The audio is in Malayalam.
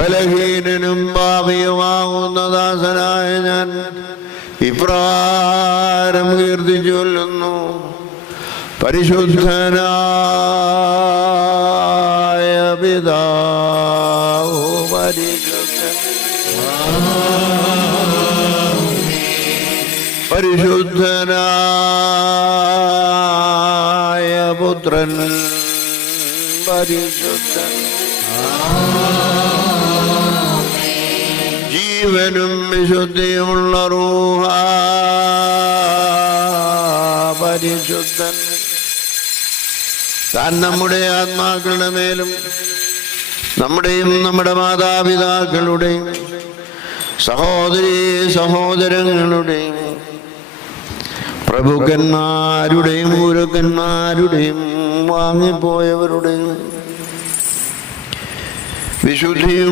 ബലഹീനനും പാപിയുമാകുന്ന ദാസനായ ഞാൻ ഇപ്രകാരം കീർത്തിച്ചു ചൊല്ലുന്നു. പരിശുദ്ധനായ പിതാവോ പരിശുദ്ധൻ, പരിശുദ്ധനായ പുത്രൻ പരിശുദ്ധൻ, ജീവനും വിശുദ്ധിയുമുള്ള റൂഹ പരിശുദ്ധൻ. താൻ നമ്മുടെ ആത്മാക്കളുടെ മേലും നമ്മുടെയും നമ്മുടെ മാതാപിതാക്കളുടെയും സഹോദരീ സഹോദരങ്ങളുടെയും പ്രഭുക്കന്മാരുടെയും ഗുരുക്കന്മാരുടെയും വാങ്ങിപ്പോയവരുടെയും വിശുദ്ധിയും